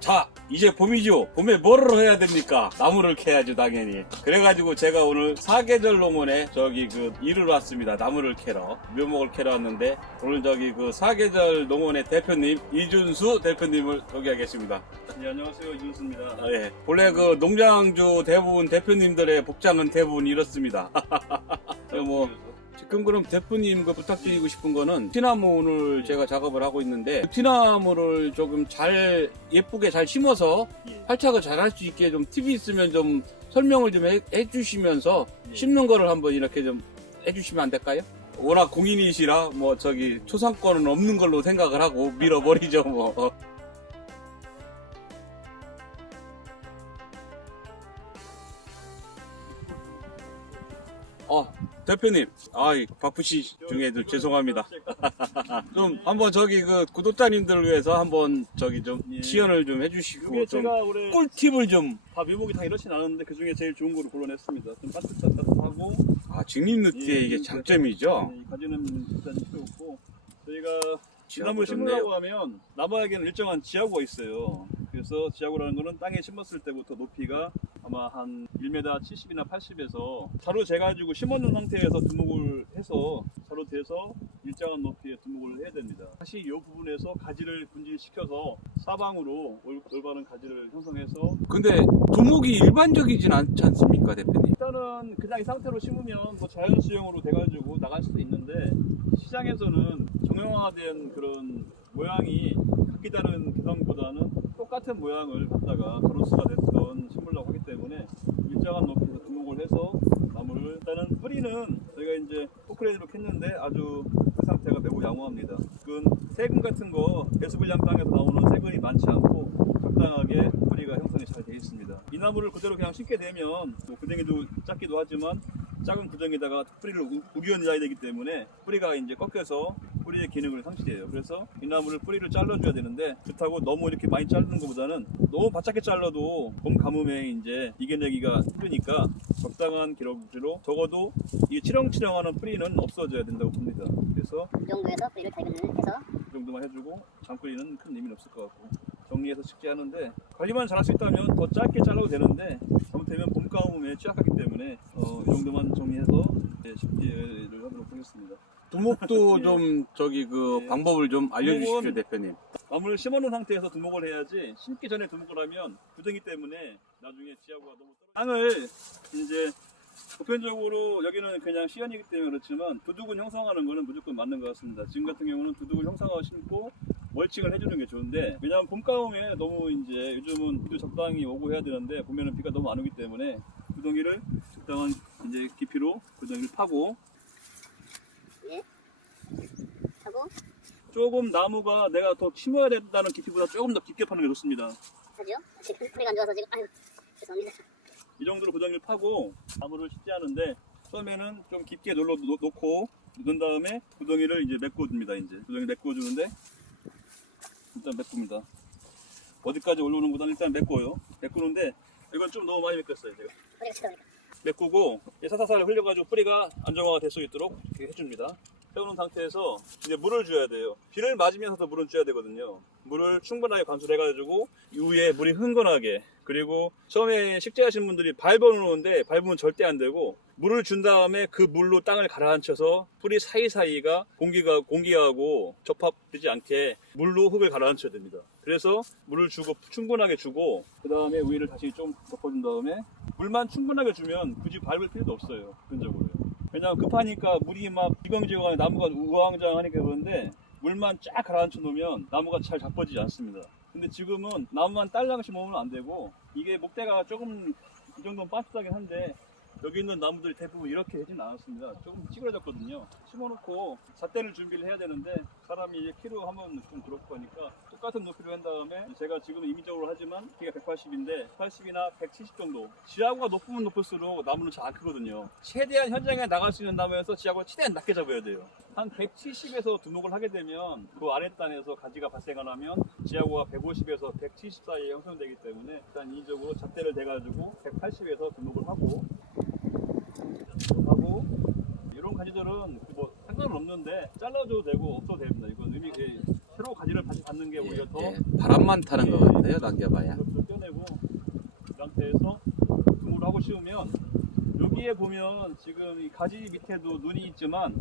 자, 이제 봄이죠. 봄에 뭐를 해야 됩니까? 나무를 캐야죠, 당연히. 그래가지고 제가 오늘 사계절 농원에 저기 그 일을 왔습니다. 나무를 캐러, 묘목을 캐러 왔는데 오늘 저기 그 사계절 농원의 대표님 이준수 대표님을 소개하겠습니다. 네, 안녕하세요. 이준수입니다. 아, 예. 본래 그 농장주 대부분 대표님들의 복장은 대부분 이렇습니다. 뭐 지금 그럼 대표님 그 부탁드리고 싶은 거는 티나무 오늘 제가 작업을 하고 있는데 그 티나무를 조금 잘 예쁘게 잘 심어서 예. 활착을 잘 할 수 있게 좀 팁이 있으면 좀 설명을 좀 해주시면서 예. 심는 거를 한번 이렇게 좀 해주시면 안 될까요? 워낙 공인이시라 뭐 저기 초상권은 없는 걸로 생각을 하고 밀어버리죠 뭐. 대표님, 바쁘시 중에도 죄송합니다. 좀 한번 저기 그 구독자님들을 위해서 한번 저기 좀 예. 지원을 좀 해주시고 이게 좀 제가 올해 꿀팁을 좀. 다 묘목이 다 이렇진 않았는데 그 중에 제일 좋은 거를 골라냈습니다. 좀 따뜻하고 직립누티의 이게 장점이죠. 이 가지는 일단 필요 없고 저희가 지하고 나무를 좋네요. 심으려고 하면 나무에게는 일정한 지하구가 있어요. 그래서 지하구라는 거는 땅에 심었을 때부터 높이가 아마 한 1m 70이나 80에서 자루 재가지고 심어놓은 상태에서 두목을 해서 자루 대서 일정한 높이의 두목을 해야 됩니다. 다시 이 부분에서 가지를 분질시켜서 사방으로 올바른 가지를 형성해서 근데 두목이 일반적이진 않지 않습니까, 대표님? 일단은 그냥 이 상태로 심으면 뭐 자연 수영으로 돼가지고 나갈 수도 있는데 시장에서는 정형화된 그런 모양이 각기 다른 개성보다는 똑같은 모양을 갖다가 가로수가 됐던 심으려고 하기 때문에 일정한 높이에서 두목을 해서 나무를 일단은 뿌리는 저희가 이제 포크레인으로 캤는데 아주 그 상태가 매우 양호합니다. 세근 같은 거 배수불량 땅에서 나오는 세근이 많지 않고 적당하게 뿌리가 형성이 잘 되어 있습니다. 이 나무를 그대로 그냥 심게 되면 뭐 구덩이도 작기도 하지만 작은 구덩이에다가 뿌리를 우기어내야 되기 때문에 뿌리가 이제 꺾여서 뿌리의 기능을 상실해요. 그래서 이 나무를 뿌리를 잘라줘야 되는데 그렇다고 너무 이렇게 많이 자르는 것보다는 너무 바짝게 잘라도 봄 가뭄에 이제 이겨내기가 힘드니까 적당한 기록으로 적어도 이 치렁치렁하는 뿌리는 없어져야 된다고 봅니다. 그래서 이 정도에서 뿌리를 탈근을 해서 이 정도만 해주고 장뿌리는 큰 의미는 없을 것 같고 정리해서 식지 하는데 관리만 잘할 수 있다면 더 짧게 잘라도 되는데 잘못되면 봄 가뭄에 취약하기 때문에 이 정도만 정리해서 식지를 하도록 하겠습니다. 두목도 좀 저기 그 네. 방법을 좀 알려주십시오, 두목은- 대표님. 나무를 심어놓은 상태에서 두목을 해야지 심기 전에 두목을 하면 구덩이 때문에 나중에 지하구가 너무 떨어져요. 땅을 이제 보편적으로 여기는 그냥 시연이기 때문에 그렇지만 두둑을 형성하는 거는 무조건 맞는 것 같습니다. 지금 같은 경우는 두둑을 형성하고 심고 멀칭을 해주는 게 좋은데 왜냐하면 봄 가뭄에 너무 이제 요즘은 비도 적당히 오고 해야 되는데 봄에는 비가 너무 안 오기 때문에 구덩이를 적당한 이제 깊이로 구덩이를 파고 하고 조금 나무가 내가 더 심어야 된다는 깊이보다 조금 더 깊게 파는 게 좋습니다. 하죠. 지금 뿌리가 안 좋아서 지금 아유 죄송합니다. 이 정도로 구덩이를 파고 나무를 심지 하는데 처음에는 좀 깊게 놓고 넣은 다음에 구덩이를 이제 메꿔줍니다. 이제 구덩이를 메꿔주는데 일단 메꿉니다. 어디까지 올라오는 보다는 일단 메꿔요. 메꾸는데 이건 좀 너무 많이 메꿨어요. 제가 뿌리가 차가우니까. 메꾸고 사사살 흘려가지고 뿌리가 안정화가 될 수 있도록 이렇게 해줍니다. 세우는 상태에서 이제 물을 줘야 돼요. 비를 맞으면서도 물을 줘야 되거든요. 물을 충분하게 관수를 해가지고 이후에 물이 흥건하게 그리고 처음에 식재하신 분들이 밟아놓는데 밟으면 절대 안 되고 물을 준 다음에 그 물로 땅을 가라앉혀서 뿌리 사이사이가 공기하고 접합되지 않게 물로 흙을 가라앉혀야 됩니다. 그래서 물을 주고 충분하게 주고 그 다음에 위를 다시 좀 덮어준 다음에 물만 충분하게 주면 굳이 밟을 필요도 없어요. 근적으로요. 왜냐하면 급하니까 물이 막 지광지광 나무가 우왕좌왕하니까 그런데 물만 쫙 가라앉혀 놓으면 나무가 잘 자빠지지 않습니다. 근데 지금은 나무만 딸랑 심으면 안 되고 이게 목대가 조금 이 정도는 빠듯하긴 한데 여기 있는 나무들이 대부분 이렇게 하진 않았습니다. 조금 찌그러졌거든요. 심어놓고 잣대를 준비를 해야 되는데 사람이 이제 키로 하면 좀 그렇고 하니까 똑같은 높이로 한 다음에 제가 지금 임의적으로 하지만 키가 180인데 80이나 170 정도 지하구가 높으면 높을수록 나무는 잘 안 크거든요. 최대한 현장에 나갈 수 있는 나무에서 지하구를 최대한 낮게 잡아야 돼요. 한 170에서 두목을 하게 되면 그 아랫단에서 가지가 발생하면 지하구가 150에서 170 사이에 형성되기 때문에 일단 인위적으로 잣대를 대가지고 180에서 두목을 하고 이런 가지들은 뭐 상관은 없는데 잘라줘도 되고 없어도 됩니다. 이건 의미 새로 가지를 다시 받는 게 오히려 더 바람만 타는 것 같아요, 당겨봐야. 이것도 떼내고 그 상태에서 등으로 하고 씌우면 여기에 보면 지금 이 가지 밑에도 눈이 있지만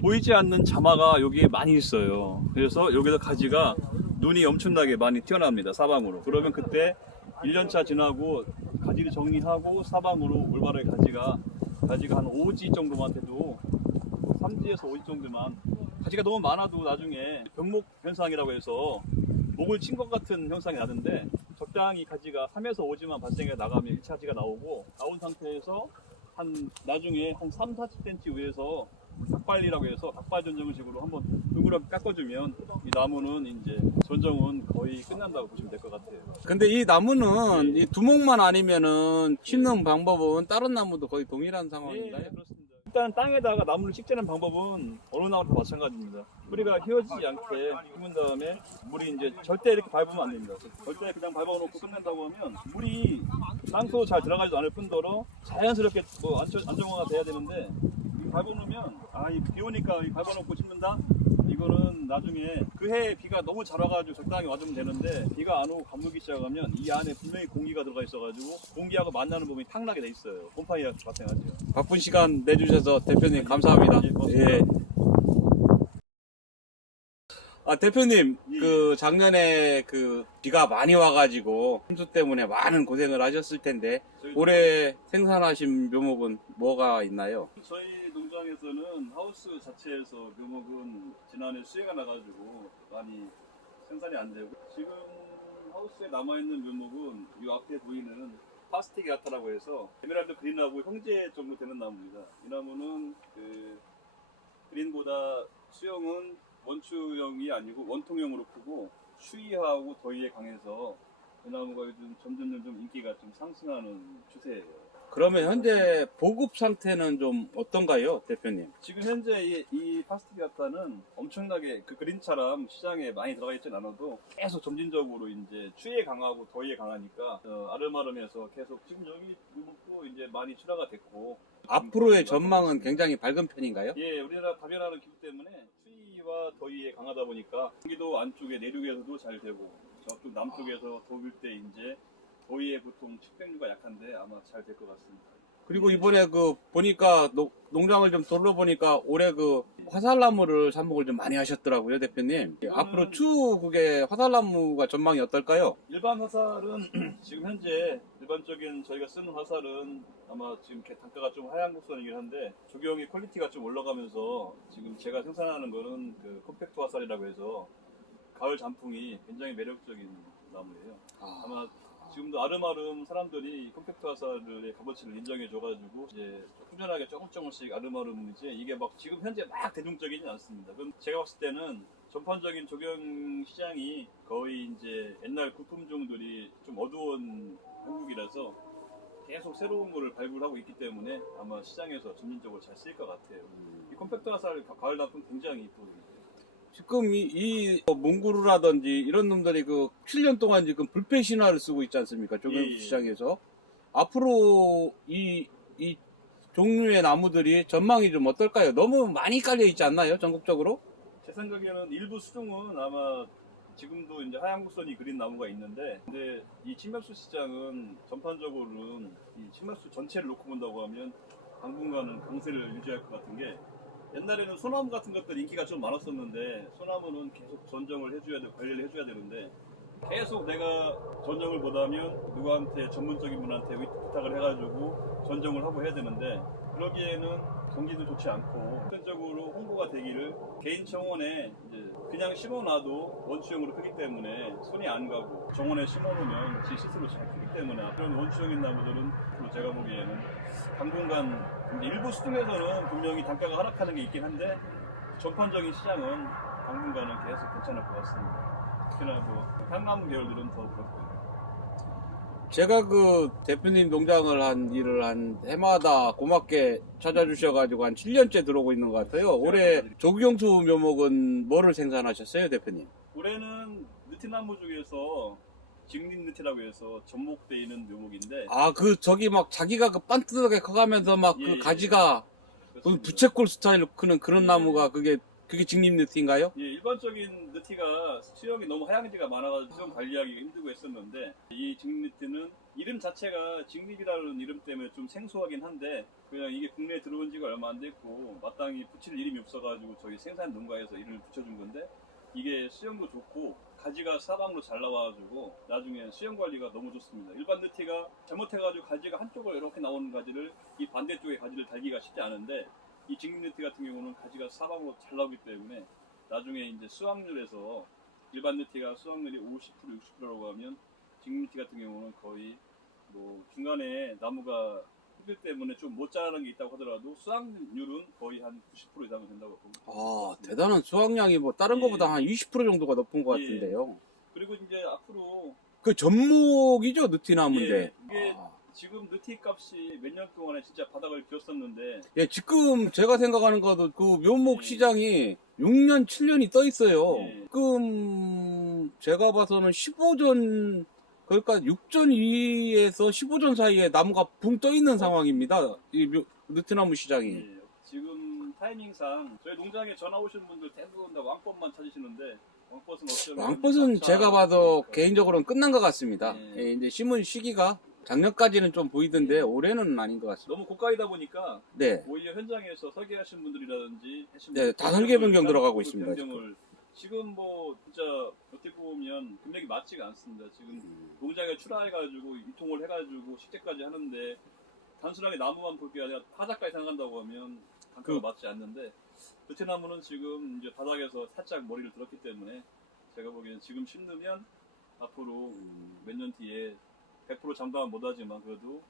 보이지 않는 자마가 여기에 많이 있어요. 그래서 여기서 가지가 눈이 엄청나게 많이 튀어나옵니다. 사방으로. 그러면 그때 1년차 지나고 가지를 정리하고 사방으로 올바르게 가지가 한 5지 정도만 돼도 3지에서 5지 정도만 가지가 너무 많아도 나중에 병목 현상이라고 해서 목을 친 것 같은 현상이 나는데 적당히 가지가 3에서 5지만 발생해 나가면 1차지가 나오고 나온 상태에서 나중에 한 3, 40cm 위에서 닭발리라고 해서 닭발 전정식으로 한번 둥그렇게 깎아주면 이 나무는 이제 전정은 거의 끝난다고 보시면 될 것 같아요. 근데 이 나무는 이 두목만 아니면은 심는 방법은 다른 나무도 거의 동일한 상황인가요? 그렇습니다. 일단 땅에다가 나무를 심는 방법은 어느 나무도 마찬가지입니다. 뿌리가 휘어지지 않게 심은 다음에 물이 이제 절대 이렇게 밟으면 안 됩니다. 절대 그냥 밟아놓고 끝낸다고 하면 물이 땅속으로 잘 들어가지도 않을 뿐더러 자연스럽게 뭐 안정화가 돼야 되는데 밟아놓으면 비 오니까 밟아놓고 심는다? 이거는 나중에 그 해에 비가 너무 잘 와가지고 적당히 와주면 되는데 비가 안 오고 가물기 시작하면 이 안에 분명히 공기가 들어가 있어가지고 공기하고 만나는 부분이 탁나게 돼 있어요. 곰팡이가 발생하죠. 바쁜 시간 내주셔서 대표님 감사합니다. 예, 고맙습니다. 대표님, 그 작년에 그 비가 많이 와가지고 홍수 때문에 많은 고생을 하셨을 텐데 올해 생산하신 묘목은 뭐가 있나요? 저희 농장에서는 하우스 자체에서 묘목은 지난해 수해가 나가지고 많이 생산이 안 되고 지금 하우스에 남아있는 묘목은 이 앞에 보이는 파스티게아타라고 해서 에메랄드 그린하고 형제 정도 되는 나무입니다. 이 나무는 그 그린보다 수영은 원추형이 아니고 원통형으로 크고 추위하고 더위에 강해서 이 나무가 요즘 점점 인기가 좀 상승하는 추세예요. 그러면 현재 보급 상태는 좀 어떤가요, 대표님? 지금 현재 이 파스티게아타는 엄청나게 그 그린처럼 시장에 많이 들어가 있진 않아도 계속 점진적으로 이제 추위에 강하고 더위에 강하니까 아름아름해서 계속 지금 여기 묘목도 이제 많이 출하가 됐고 앞으로의 전망은 굉장히 밝은 편인가요? 예, 우리나라 다변하는 기후 때문에 추위와 더위에 강하다 보니까 경기도 안쪽에 내륙에서도 잘 되고 저쪽 남쪽에서 더울 때 이제 더위에 보통 측병류가 약한데 아마 잘 될 것 같습니다. 그리고 이번에 그 보니까 농장을 좀 돌려보니까 올해 그 화살나무를 삽목을 좀 많이 하셨더라고요, 대표님. 앞으로 그게 화살나무가 전망이 어떨까요? 일반 화살은 지금 현재 일반적인 저희가 쓰는 화살은 아마 지금 단가가 좀 하향 곡선이긴 한데 조경의 퀄리티가 좀 올라가면서 지금 제가 생산하는 거는 그 컴팩트 화살이라고 해서 가을 단풍이 굉장히 매력적인 나무예요. 아마 지금도 아름아름 사람들이 컴팩트 화살의 값어치를 인정해줘가지고 이제 꾸준하게 조금씩 아름아름이지 이게 막 지금 현재 막 대중적이진 않습니다. 그럼 제가 봤을 때는 전반적인 조경 시장이 거의 이제 옛날 구품종들이 좀 어두운 한국이라서 계속 새로운 거를 발굴하고 있기 때문에 아마 시장에서 점진적으로 잘 쓰일 것 같아요. 이 컴팩트 화살 가을 단풍 굉장히 이쁘거든요. 지금 이 몽구르라든지 이런 놈들이 그 7년 동안 지금 불패 신화를 쓰고 있지 않습니까? 조경 시장에서. 앞으로 이 종류의 나무들이 전망이 좀 어떨까요? 너무 많이 깔려 있지 않나요? 전국적으로? 제 생각에는 일부 수종은 아마 지금도 이제 하얀 곡선이 그린 나무가 있는데 근데 이 침엽수 시장은 전반적으로는 이 침엽수 전체를 놓고 본다고 하면 당분간은 강세를 유지할 것 같은 게 옛날에는 소나무 같은 것들 인기가 좀 많았었는데 소나무는 계속 전정을 해줘야 되고 관리를 해줘야 되는데 계속 내가 전정을 못하면 누구한테 전문적인 분한테 부탁을 해가지고 전정을 하고 해야 되는데 그러기에는 경기도 좋지 않고 전적으로 홍보가 되기를 개인 정원에 이제 그냥 심어놔도 원추형으로 크기 때문에 손이 안 가고 정원에 심어놓으면 지 스스로 잘 크기 때문에 그런 원추형인 나무들은 제가 보기에는 당분간 일부 수중에서는 분명히 단가가 하락하는 게 있긴 한데 전반적인 시장은 당분간은 계속 괜찮을 것 같습니다. 특히나 뭐 향나무 계열들은 더 그렇고요. 제가 그 대표님 농장을 한 일을 한 해마다 고맙게 찾아주셔가지고 한 7년째 들어오고 있는 것 같아요. 올해 조경수 묘목은 뭐를 생산하셨어요, 대표님? 올해는 느티나무 중에서 직립느티라고 해서 접목되어 있는 묘목인데 저기 막 자기가 그 반듯하게 커가면서 막 그 가지가 그렇습니다. 부채꼴 스타일로 크는 그런 나무가 그게 그게 직립 느티인가요? 예, 일반적인 느티가 수영이 너무 하향지가 많아가지고 수영 관리하기가 힘들고 했었는데 이 직립 느티는 이름 자체가 직립이라는 이름 때문에 좀 생소하긴 한데 그냥 이게 국내에 들어온 지가 얼마 안 됐고 마땅히 붙일 이름이 없어가지고 저희 생산 농가에서 이름을 붙여준 건데 이게 수영도 좋고 가지가 사방으로 잘 나와가지고 나중에 수영 관리가 너무 좋습니다. 일반 느티가 잘못해가지고 가지가 한쪽으로 이렇게 나오는 가지를 이 반대쪽에 가지를 달기가 쉽지 않은데 이 직립 느티 같은 경우는 가지가 사방으로 잘 나오기 때문에 나중에 이제 수확률에서 일반 느티가 수확률이 50% 60%라고 하면 직립 느티 같은 경우는 거의 뭐 중간에 나무가 흙들 때문에 좀 못 자라는 게 있다고 하더라도 수확률은 거의 한 90% 이상은 된다고 봅니다. 아, 대단한 수확량이 뭐 다른 예. 것보다 한 20% 정도가 높은 것 예. 같은데요. 그리고 이제 앞으로 그 전목이죠, 느티나무인데. 예, 이게 아. 지금 느티 값이 몇 년 동안에 진짜 바닥을 비웠었는데 예, 지금 제가 생각하는 것도 그 묘목 예. 시장이 6년, 7년이 떠 있어요. 예. 지금 제가 봐서는 15전, 그러니까 6전 위에서 15전 사이에 나무가 붕 떠 있는 상황입니다. 이 느티나무 시장이. 예, 지금 타이밍상 저희 농장에 전화 오신 분들 대부분 다 왕꽃만 찾으시는데 왕꽃은 어쩌면 왕꽃은 막차 제가 봐도 그러니까. 개인적으로는 끝난 것 같습니다. 예. 예, 이제 심은 시기가 작년까지는 좀 보이던데 예. 올해는 아닌 것 같습니다. 너무 고가이다 보니까 네. 오히려 현장에서 설계하신 분들이라든지 하신 네, 분들 다 설계 변경 변경을 들어가고 있습니다, 변경을 지금 뭐 진짜 어떻게 보면 금액이 맞지가 않습니다. 지금 농장에 출하해가지고 유통을 해가지고 식재까지 하는데 단순하게 나무만 볼 게 아니라 타작까지 생각한다고 하면 단가가 맞지 않는데 느티나무는 지금 이제 바닥에서 살짝 머리를 들었기 때문에 제가 보기에는 지금 심으면 앞으로 몇 년 뒤에 100% 장담은 못하지만 그래도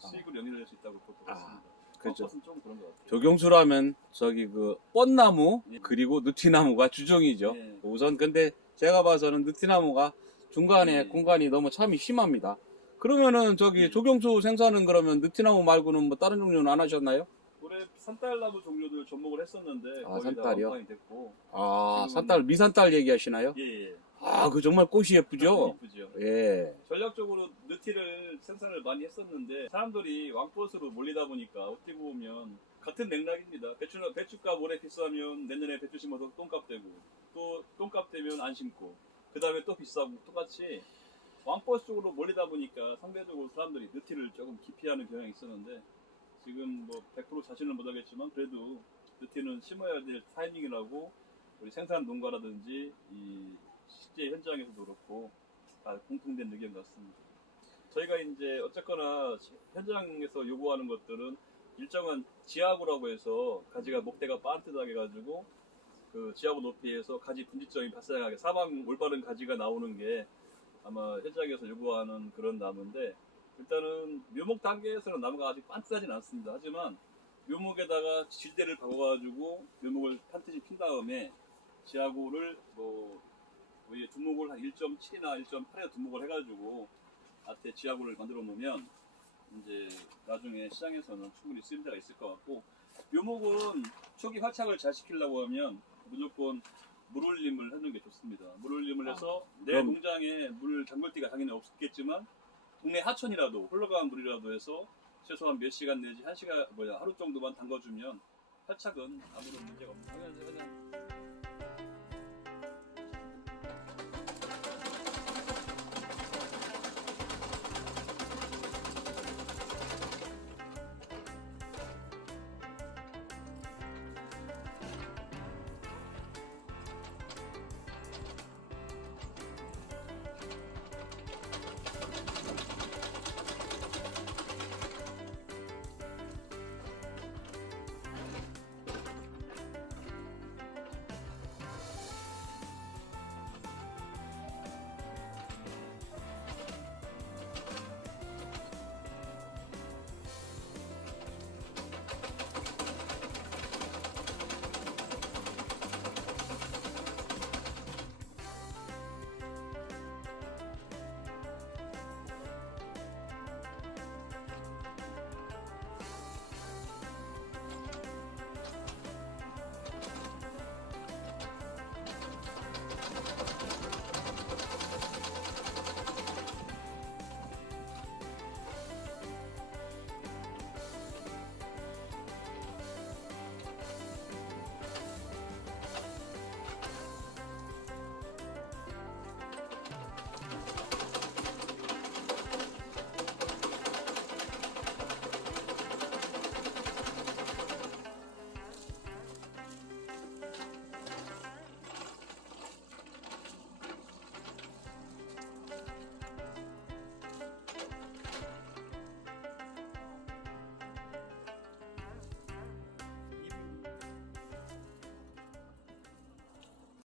수익을 연결할 수 있다고 볼 것 같습니다. 그렇죠. 좀 그런 것 같아요. 조경수라면 저기 그 뻗나무 예. 그리고 느티나무가 주종이죠. 예. 우선 근데 제가 봐서는 느티나무가 중간에 예. 공간이 너무 참이 심합니다. 그러면은 저기 예. 조경수 생산은 그러면 느티나무 말고는 뭐 다른 종류는 안 하셨나요? 올해 산딸나무 종류들 접목을 했었는데 아, 거의 산딸이요? 다 완판이 됐고 아, 지금- 산딸 미산딸 얘기하시나요? 예. 아, 그 정말 꽃이 예쁘죠? 이쁘죠. 예. 전략적으로 느티를 생산을 많이 했었는데 사람들이 왕꽃으로 몰리다 보니까 어떻게 보면 같은 맥락입니다. 배추값 올해 비싸면 내년에 배추 심어서 똥값 되고 또 똥값 되면 안 심고 그 다음에 또 비싸고 똑같이 왕꽃 쪽으로 몰리다 보니까 상대적으로 사람들이 느티를 조금 기피하는 경향이 있었는데 지금 뭐 100% 자신은 못하겠지만 그래도 느티는 심어야 될 타이밍이라고 우리 생산 농가라든지 이 실제 현장에서도 그렇고 다 공통된 의견 같습니다. 저희가 이제 어쨌거나 현장에서 요구하는 것들은 일정한 지하구라고 해서 가지가 목대가 반듯하게 해가지고 그 지하구 높이에서 가지 분지점이 발생하게 사방 올바른 가지가 나오는 게 아마 현장에서 요구하는 그런 나무인데 일단은 묘목 단계에서는 나무가 아직 반듯하진 않습니다. 하지만 묘목에다가 질대를 박아가지고 묘목을 판듯이 핀 다음에 지하구를 뭐 위에 두목을 한 1.7이나 1.8에 두목을 해가지고 앞에 지하구를 만들어 놓으면 이제 나중에 시장에서는 충분히 쓰임새가 있을 것 같고 묘목은 초기 활착을 잘 시키려고 하면 무조건 물올림을 하는 게 좋습니다. 물올림을 해서 내 그럼- 농장에 물 잠글 데가 당연히 없겠지만 동네 하천이라도 흘러가는 물이라도 해서 최소한 몇 시간 내지 하루 정도만 담가주면 활착은 아무런 문제가 없습니다.